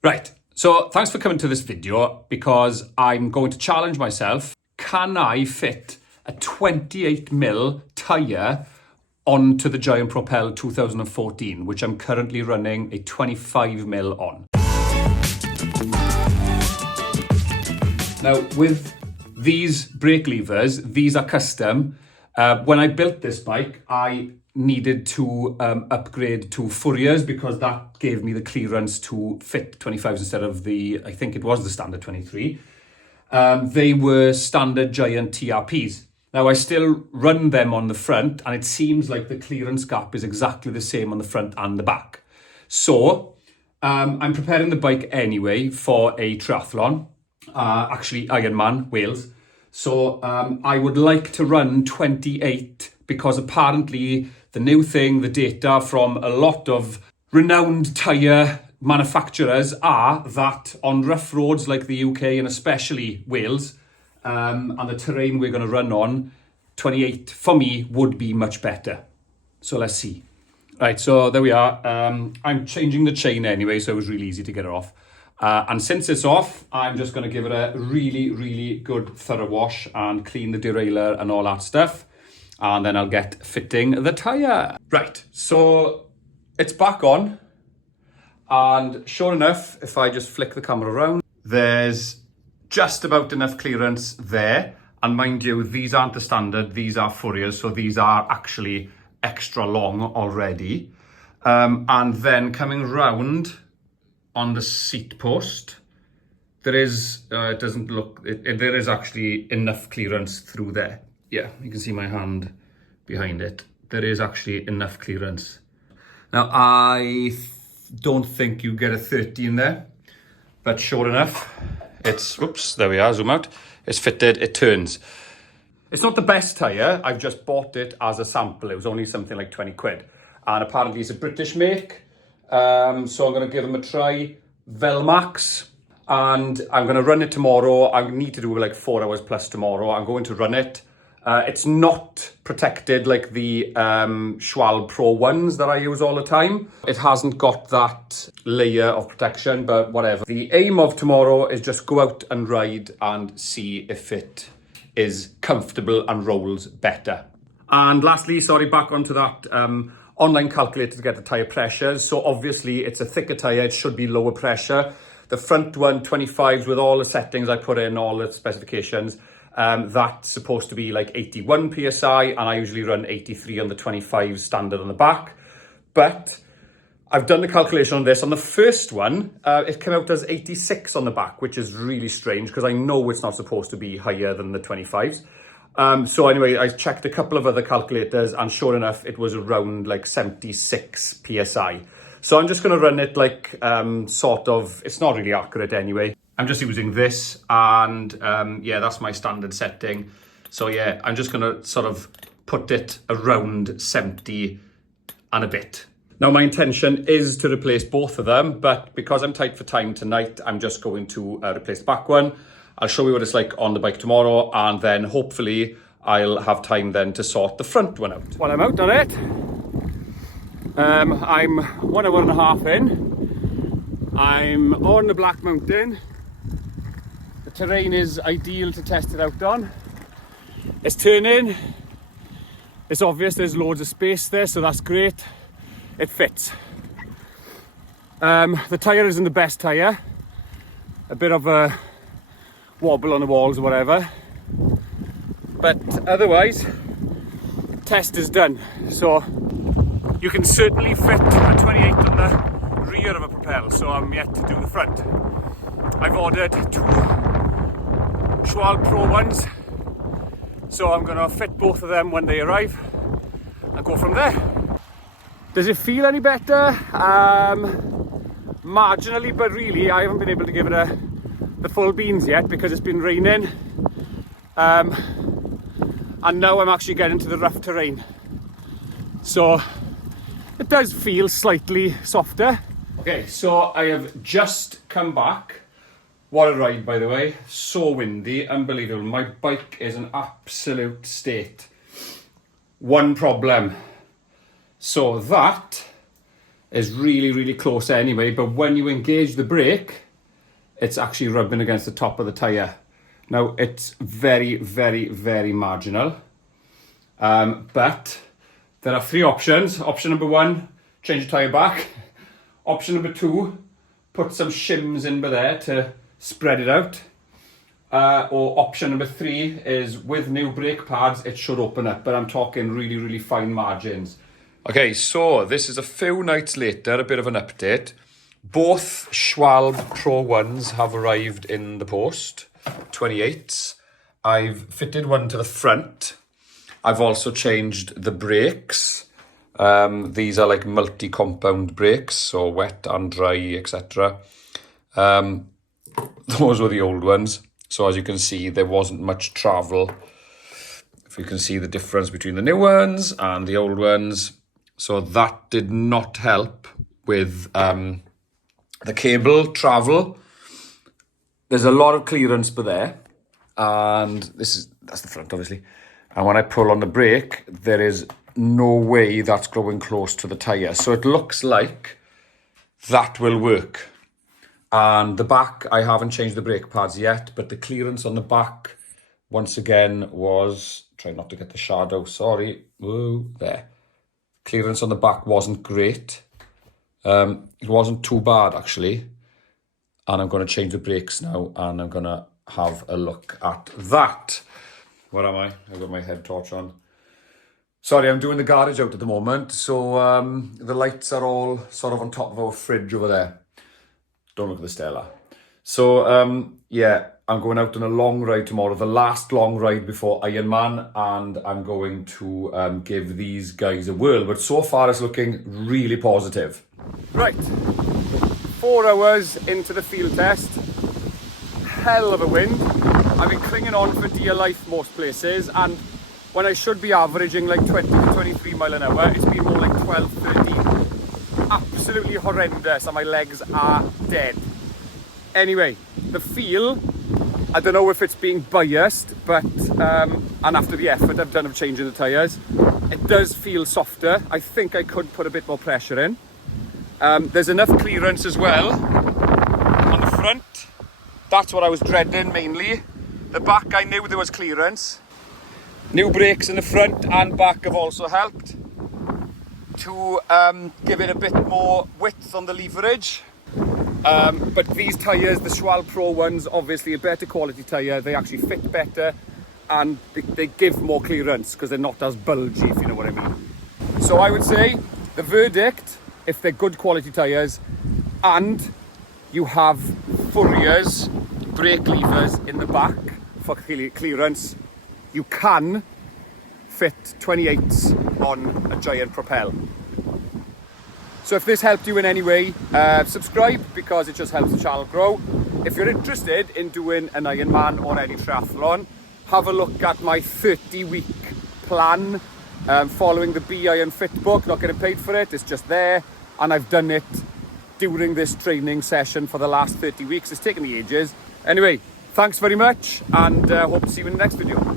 Right, so thanks for coming to this video because I'm going to challenge myself. Can I fit a 28mm tyre onto the Giant Propel 2014, which I'm currently running a 25mm on? Now, with these brake levers, these are custom. When I built this bike, I needed to upgrade to Fouriers because that gave me the clearance to fit 25s instead of I think it was the standard 23. They were standard Giant TRPs. Now I still run them on the front and it seems like the clearance gap is exactly the same on the front and the back. So I'm preparing the bike anyway for a triathlon, actually Ironman Wales. So I would like to run 28 because apparently the new thing, the data from a lot of renowned tyre manufacturers are that on rough roads like the UK and especially Wales, and the terrain we're going to run on, 28 for me would be much better. So let's see. Right, so there we are. I'm changing the chain anyway, so it was really easy to get it off. And since it's off, I'm just going to give it a really, really good thorough wash and clean the derailleur and all that stuff. And then I'll get fitting the tyre. Right, so it's back on. And sure enough, if I just flick the camera around, there's just about enough clearance there. And mind you, these aren't the standard, these are Fouriers, so these are actually extra long already. And then coming round on the seat post, there is, it doesn't look, there is actually enough clearance through there. Yeah, you can see my hand behind it. There is actually enough clearance. Now, I don't think you get a 30 in there, but sure enough, it's, oops, there we are, zoom out. It's fitted, it turns. It's not the best tyre, I've just bought it as a sample. It was only something like 20 quid. And apparently it's a British make. So I'm gonna give them a try. Velmax. And I'm gonna run it tomorrow. I need to do like 4 hours plus tomorrow. I'm going to run it. It's not protected like the Schwalbe Pro ones that I use all the time. It hasn't got that layer of protection, but whatever. The aim of tomorrow is just go out and ride and see if it is comfortable and rolls better. And lastly, sorry, back onto that online calculator to get the tyre pressures. So obviously it's a thicker tyre, it should be lower pressure. The front one, 25s, with all the settings I put in, all the specifications, that's supposed to be like 81 PSI, and I usually run 83 on the 25 standard on the back. But I've done the calculation on this. On the first one, it came out as 86 on the back, which is really strange because I know it's not supposed to be higher than the 25s. So anyway, I checked a couple of other calculators and sure enough, it was around like 76 PSI. So I'm just going to run it like sort of, it's not really accurate anyway. I'm just using this and yeah, that's my standard setting. So yeah, I'm just going to sort of put it around 70 and a bit. Now my intention is to replace both of them, but because I'm tight for time tonight, I'm just going to replace the back one. I'll show you what it's like on the bike tomorrow, and then hopefully I'll have time then to sort the front one out. While I'm out on it, I'm 1 hour and a half in. I'm on the Black Mountain. The terrain is ideal to test it out on. It's turning. It's obvious there's loads of space there, so that's great. It fits. The tyre isn't the best tyre. A bit of a wobble on the walls or whatever. But otherwise, test is done. So you can certainly fit a 28 on the rear of a Propel, so I'm yet to do the front. I've ordered 2 Schwalbe Pro ones, so I'm going to fit both of them when they arrive and go from there. Does it feel any better? Marginally, but really I haven't been able to give it the full beans yet because it's been raining. And now I'm actually getting to the rough terrain. So it does feel slightly softer. Okay, so I have just come back. What a ride, by the way. So windy, unbelievable. My bike is an absolute state. One problem. So that is really, really close anyway, but when you engage the brake, it's actually rubbing against the top of the tyre. Now, it's very, very, very marginal. But there are 3 options. Option number 1, change the tyre back. Option number 2, put some shims in by there to spread it out. Or option number 3 is with new brake pads, it should open up, but I'm talking really, really fine margins. Okay, so this is a few nights later, a bit of an update. Both Schwalbe Pro 1s have arrived in the post, 28s. I've fitted one to the front. I've also changed the brakes. These are like multi-compound brakes, so wet and dry, etc. Those were the old ones. So as you can see, there wasn't much travel. If you can see the difference between the new ones and the old ones. So that did not help with the cable travel. There's a lot of clearance by there. And that's the front, obviously. And when I pull on the brake, there is no way that's going close to the tyre. So it looks like that will work. And the back, I haven't changed the brake pads yet, but the clearance on the back, once again, was... Try not to get the shadow, sorry. Whoa, there. Clearance on the back wasn't great. It wasn't too bad, actually. And I'm going to change the brakes now, and I'm going to have a look at that. Where am I? I've got my head torch on. Sorry, I'm doing the garage out at the moment, so the lights are all sort of on top of our fridge over there. Don't look at the Stella. So, yeah, I'm going out on a long ride tomorrow, the last long ride before Ironman, and I'm going to give these guys a whirl. But so far, it's looking really positive. Right, 4 hours into the field test. Hell of a wind. I've been clinging on for dear life most places, and when I should be averaging like 20 to 23 mile an hour, it's been more like 12, 13. Absolutely horrendous, and my legs are dead. Anyway, the feel, I don't know if it's being biased, but and after the effort I've done of changing the tyres, it does feel softer. I think I could put a bit more pressure in. There's enough clearance as well on the front. That's what I was dreading mainly. The back, I knew there was clearance. New brakes in the front and back have also helped to give it a bit more width on the leverage. But these tyres, the Schwalbe Pro ones, obviously a better quality tyre. They actually fit better and they give more clearance because they're not as bulgy, if you know what I mean. So I would say the verdict, if they're good quality tyres and you have Furriers brake levers in the back for clearance, you can fit 28s on a Giant Propel. So if this helped you in any way, subscribe because it just helps the channel grow. If you're interested in doing an Ironman or any triathlon, have a look at my 30-week plan following the Be Iron Fit book. Not getting paid for it, it's just there. And I've done it during this training session for the last 30 weeks. It's taken me ages. Anyway, thanks very much, and hope to see you in the next video.